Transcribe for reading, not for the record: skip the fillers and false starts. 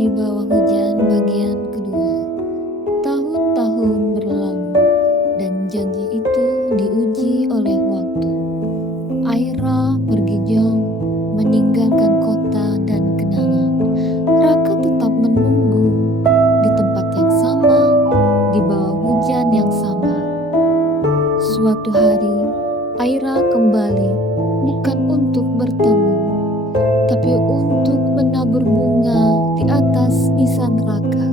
Di bawah hujan bagian kedua. Tahun-tahun berlalu dan janji itu diuji oleh waktu. Aira pergi jauh, meninggalkan kota dan kenangan. Raka tetap menunggu di tempat yang sama, di bawah hujan yang sama. Suatu hari, Aira kembali, bukan untuk bertemu, tapi untuk menabur bunga di atas nisan Raka.